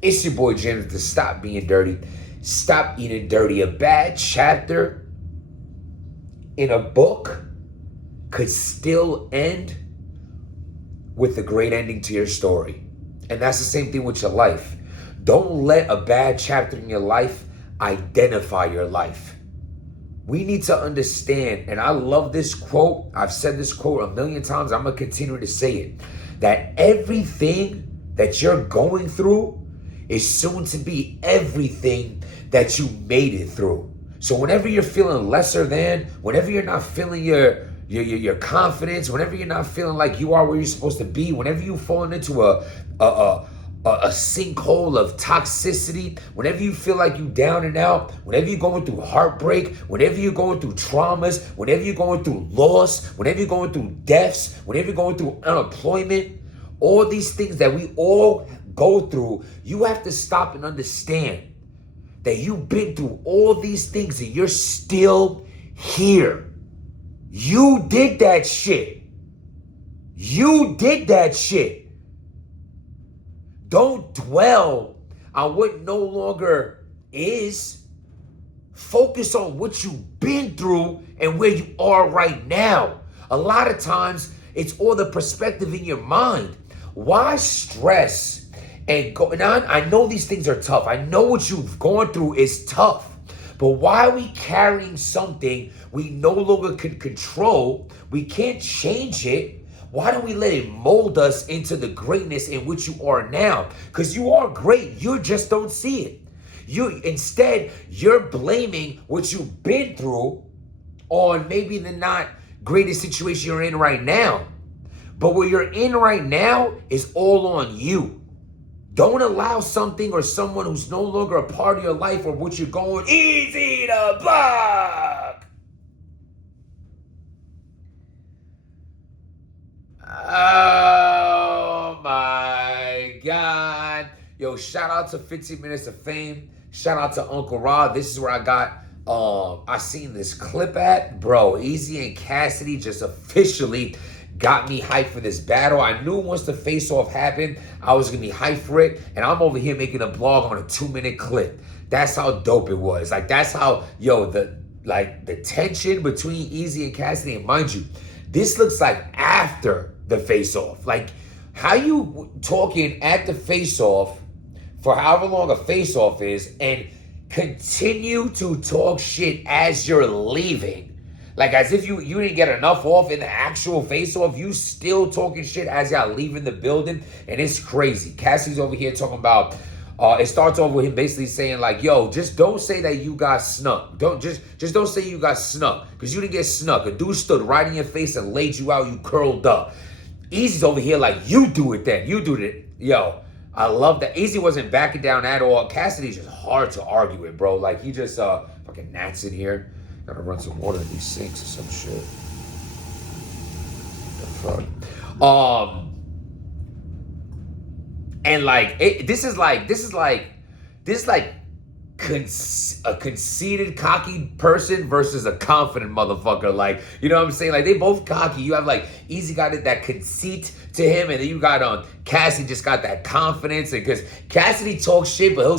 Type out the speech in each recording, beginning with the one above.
It's your boy James to Stop Being Dirty. Stop Eating Dirty. A bad chapter in a book could still end with a great ending to your story. And that's the same thing with your life. Don't let a bad chapter in your life identify your life. We need to understand, and I love this quote. I've said this quote a million times. I'm going to continue to say it. That everything that you're going through is soon to be everything that you made it through. So whenever you're feeling lesser than, whenever you're not feeling your confidence, whenever you're not feeling like you are where you're supposed to be, whenever you're falling into a sinkhole of toxicity, whenever you feel like you down and out, whenever you're going through heartbreak, whenever you're going through traumas, whenever you're going through loss, whenever you're going through deaths, whenever you're going through unemployment, all these things that we all go through, you have to stop and understand that you've been through all these things and you're still here. You did that shit. You did that shit. Don't dwell on what no longer is. Focus on what you've been through and where you are right now. A lot of times, it's all the perspective in your mind. Why stress and go? Now, I know these things are tough. I know what you've gone through is tough. But why are we carrying something we no longer can control? We can't change it. Why don't we let it mold us into the greatness in which you are now? Because you are great. You just don't see it. Instead, you're blaming what you've been through on maybe the not greatest situation you're in right now. But what you're in right now is all on you. Don't allow something or someone who's no longer a part of your life or what you're going, easy to buck. Oh my God. Yo, shout out to 15 Minutes of Fame. Shout out to Uncle Rod. This is where I seen this clip at. Bro, Eazy and Cassidy just officially got me hyped for this battle. I knew once the face-off happened, I was going to be hyped for it. And I'm over here making a blog on a 2-minute clip. That's how dope it was. Like, that's how, the tension between Eazy and Cassidy. And mind you, this looks like after the face-off. Like, how you talking at the face-off for however long a face-off is and continue to talk shit as you're leaving? Like, as if you didn't get enough off in the actual face-off. You still talking shit as y'all leaving the building. And it's crazy. Cassie's over here talking about, it starts off with him basically saying like, yo, just don't say that you got snuck. Just don't say you got snuck. Because you didn't get snuck. A dude stood right in your face and laid you out. You curled up. Easy's over here like, you do it then. You do it. Yo, I love that. Eazy wasn't backing down at all. Cassidy's just hard to argue with, bro. Like, he just, fucking gnats in here. Gotta run some water in these sinks or some shit. The fuck? And like, this is like a conceited, cocky person versus a confident motherfucker. Like, you know what I'm saying? Like, they both cocky. You have like Eazy got that conceit to him, and then you got Cassidy just got that confidence. And because Cassidy talks shit, but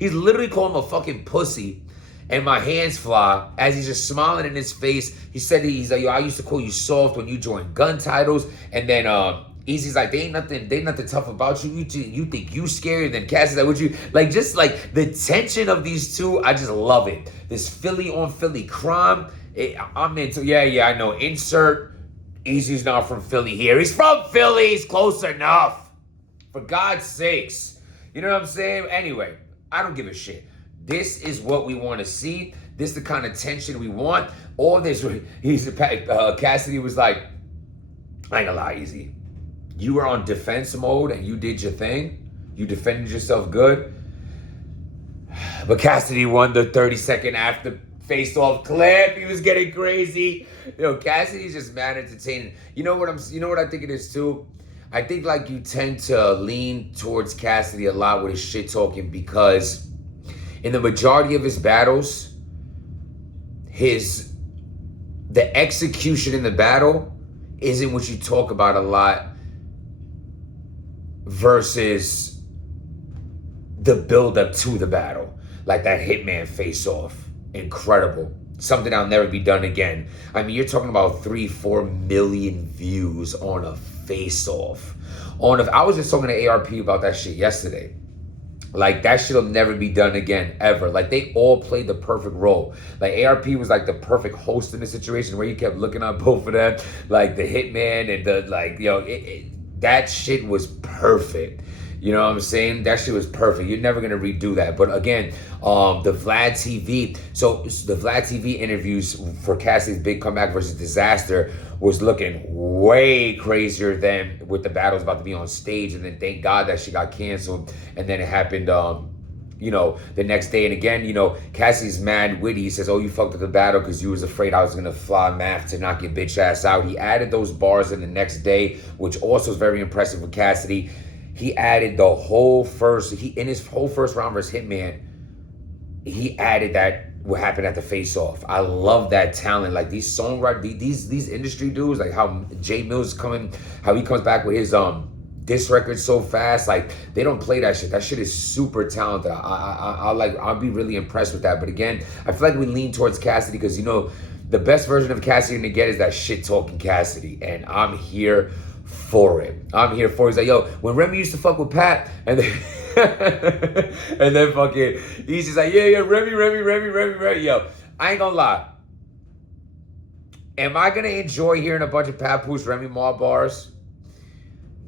he's literally calling him a fucking pussy. And my hands fly as he's just smiling in his face. He said he's like, yo, I used to call you soft when you joined gun titles. And then Easy's like, they ain't nothing tough about you. You think you scary? And then Cassie's like, would you just like the tension of these two? I just love it. This Philly on Philly crime. I'm into. Yeah, I know. Insert Easy's not from Philly here. He's from Philly. He's close enough. For God's sakes. You know what I'm saying? Anyway, I don't give a shit. This is what we want to see. This is the kind of tension we want. All this, Cassidy was like, I ain't gonna lie, Eazy. You were on defense mode and you did your thing. You defended yourself good. But Cassidy won the 30-second after face-off clip. He was getting crazy. Yo, Cassidy's just mad entertaining. You know what I think it is too? I think like you tend to lean towards Cassidy a lot with his shit talking because in the majority of his battles, the execution in the battle isn't what you talk about a lot versus the build up to the battle. Like that Hitman face off. Incredible. Something that'll never be done again. I mean, you're talking about 3-4 million views on a face off. I was just talking to ARP about that shit yesterday. Like, that shit'll never be done again, ever. Like, they all played the perfect role. Like, ARP was like the perfect host in the situation where you kept looking at both of them. Like, the Hitman and the, like, that shit was perfect. You know what I'm saying? That shit was perfect. You're never gonna redo that. But again, the Vlad TV. So the Vlad TV interviews for Cassidy's big comeback versus Disaster was looking way crazier than with the battles about to be on stage. And then thank God that she got canceled. And then it happened, the next day. And again, Cassie's mad witty. He says, oh, you fucked up the battle because you was afraid I was going to fly math to knock your bitch ass out. He added those bars in the next day, which also is very impressive with Cassidy. He added the whole in his whole first round versus Hitman, he added that what happened at the face-off. I love that talent. Like these songwriters, these industry dudes, like how Jay Mills how he comes back with his diss record so fast. Like they don't play that shit. That shit is super talented. I'll be really impressed with that. But again, I feel like we lean towards Cassidy because the best version of Cassidy to get is that shit talking Cassidy, and I'm here for it. He's like, yo, when Remy used to fuck with Pat, and then and then fucking he's just like, yeah, Remy. Yo, I ain't gonna lie. Am I gonna enjoy hearing a bunch of Papoose Remy Ma bars?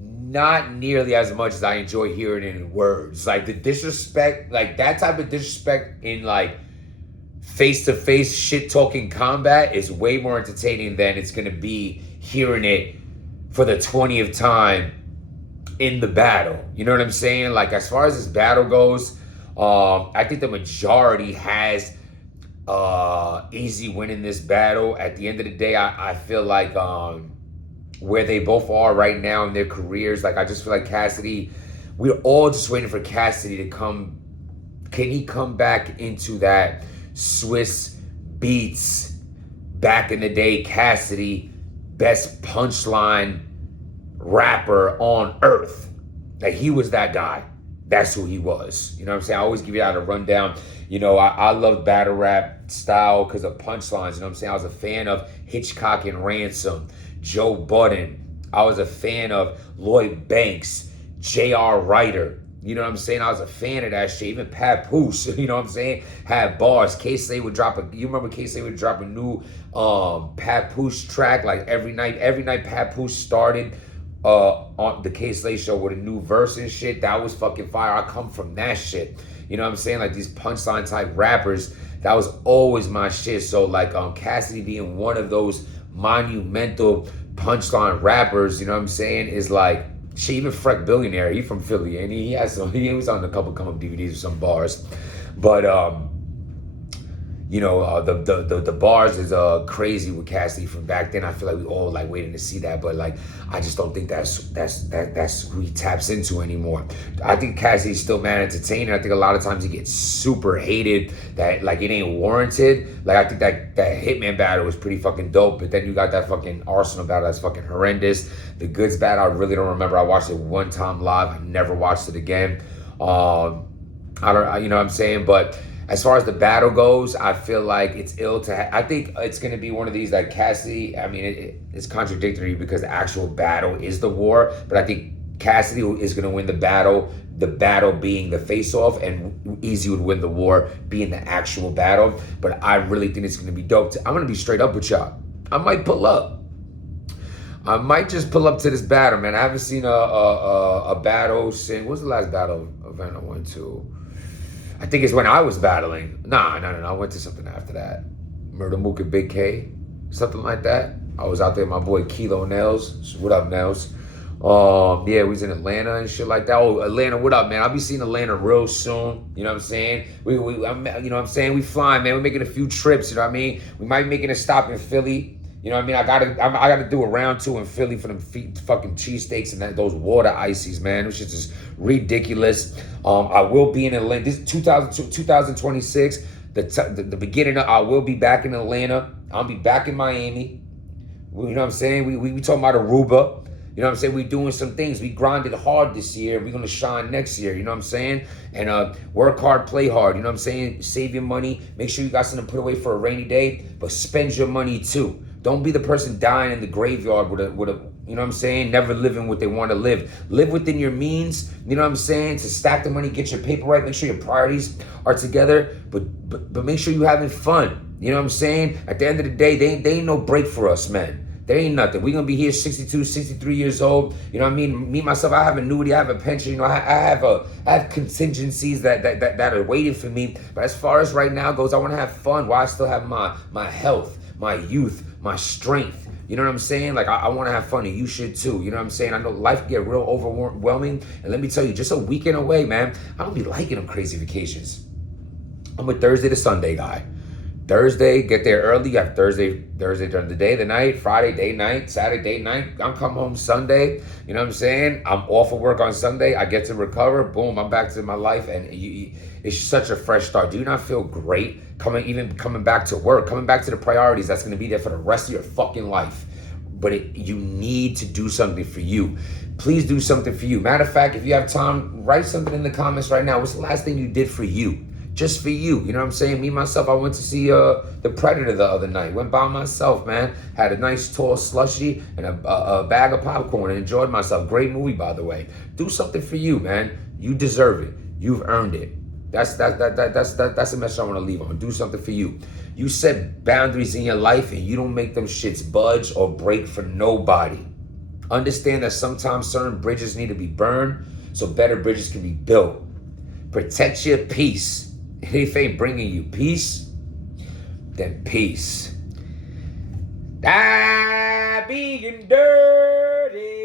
Not nearly as much as I enjoy hearing it in words. Like the disrespect, like that type of disrespect in like face-to-face shit-talking combat is way more entertaining than it's gonna be hearing it for the 20th time in the battle. You know what I'm saying? Like, as far as this battle goes, I think the majority has Eazy winning this battle. At the end of the day, I feel like where they both are right now in their careers, like, I just feel like Cassidy, we're all just waiting for Cassidy to come. Can he come back into that Swiss Beats, back in the day, Cassidy, best punchline rapper on earth? Like, he was that guy. That's who he was. You know what I'm saying? I always give you out a rundown. I love battle rap style because of punchlines. You know what I'm saying? I was a fan of Hitchcock and Ransom, Joe Budden. I was a fan of Lloyd Banks, J.R. Ryder. You know what I'm saying? I was a fan of that shit. Even Papoose, you know what I'm saying, had bars. K-Slay would drop you remember K-Slay would drop a new Papoose track like every night. Every night Papoose started on the K-Slay show with a new verse and shit. That was fucking fire. I come from that shit. You know what I'm saying? Like these punchline type rappers, that was always my shit. So like Cassidy being one of those monumental punchline rappers, you know what I'm saying, is like, shit, even Freck Billionaire, he from Philly, and he was on a couple come up DVDs with some bars. But the bars is crazy with Cassidy from back then. I feel like we all like waiting to see that, but like I just don't think that's who he taps into anymore. I think Cassidy's still mad entertaining. I think a lot of times he gets super hated that like it ain't warranted. Like I think that Hitman battle was pretty fucking dope, but then you got that fucking Arsenal battle that's fucking horrendous. The Goods battle, I really don't remember. I watched it one time live. I never watched it again. You know what I'm saying? But as far as the battle goes, I feel like it's ill to I think it's going to be one of these like Cassidy. I mean, it's contradictory because the actual battle is the war, but I think Cassidy is going to win the battle being the face-off, and Eazy would win the war being the actual battle. But I really think it's going to be dope. I'm going to be straight up with y'all. I might pull up. I might just pull up to this battle, man. I haven't seen a battle since, what's the last battle event I went to? I think it's when I was battling. No. I went to something after that. Murder Mook and Big K. Something like that. I was out there with my boy Kilo Nails. What up, Nails? Yeah, we was in Atlanta and shit like that. Oh, Atlanta, what up, man? I'll be seeing Atlanta real soon. You know what I'm saying? You know what I'm saying? We flying, man. We're making a few trips, you know what I mean? We might be making a stop in Philly. You know what I mean? I gotta do a round 2 in Philly for them fucking cheesesteaks and those water ices, man. Which is just ridiculous. I will be in Atlanta. This is 2026. The beginning of, I will be back in Atlanta. I'll be back in Miami. You know what I'm saying? We talking about Aruba. You know what I'm saying? We doing some things. We grinded hard this year. We're going to shine next year. You know what I'm saying? And work hard, play hard. You know what I'm saying? Save your money. Make sure you got something to put away for a rainy day. But spend your money too. Don't be the person dying in the graveyard with a you know what I'm saying? Never living what they want to live. Live within your means. You know what I'm saying? To stack the money, get your paper right. Make sure your priorities are together. But make sure you're having fun. You know what I'm saying? At the end of the day, they ain't no break for us, man. There ain't nothing. We're going to be here 62, 63 years old. You know what I mean? Me, myself, I have annuity. I have a pension. You know, I have contingencies that are waiting for me. But as far as right now goes, I want to have fun while I still have my health, my youth, my strength. You know what I'm saying? Like, I want to have fun, and you should too. You know what I'm saying? I know life can get real overwhelming. And let me tell you, just a weekend away, man, I don't be liking them crazy vacations. I'm a Thursday to Sunday guy. Thursday, get there early. You have Thursday during the day, the night, Friday, day, night, Saturday, night. I'm come home Sunday. You know what I'm saying? I'm off of work on Sunday. I get to recover. Boom, I'm back to my life. And it's such a fresh start. Do you not feel great coming back to work, coming back to the priorities that's going to be there for the rest of your fucking life? But you need to do something for you. Please do something for you. Matter of fact, if you have time, write something in the comments right now. What's the last thing you did for you? Just for you. You know what I'm saying? Me, myself, I went to see The Predator the other night. Went by myself, man. Had a nice tall slushie and a bag of popcorn and enjoyed myself. Great movie, by the way. Do something for you, man. You deserve it. You've earned it. That's the message I want to leave on. Do something for you. You set boundaries in your life and you don't make them shits budge or break for nobody. Understand that sometimes certain bridges need to be burned so better bridges can be built. Protect your peace. If ain't bringing you peace, then peace. I being dirty.